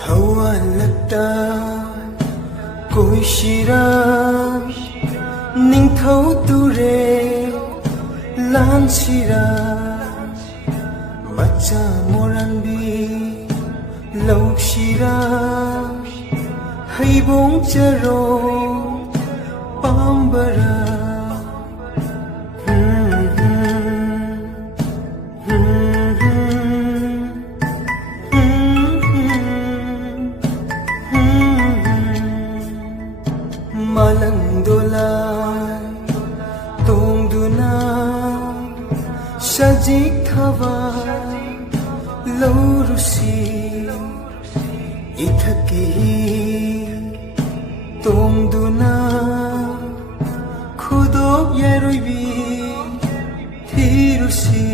थवालता कोई शिरा निंथौ तुरे लानसिरा मचा मोरनबी लौशिरा हैबों चरो पाम्बरा Malandolai tongduna sajik thawa laurusi ithaki tongduna khudok yeroibi thirusi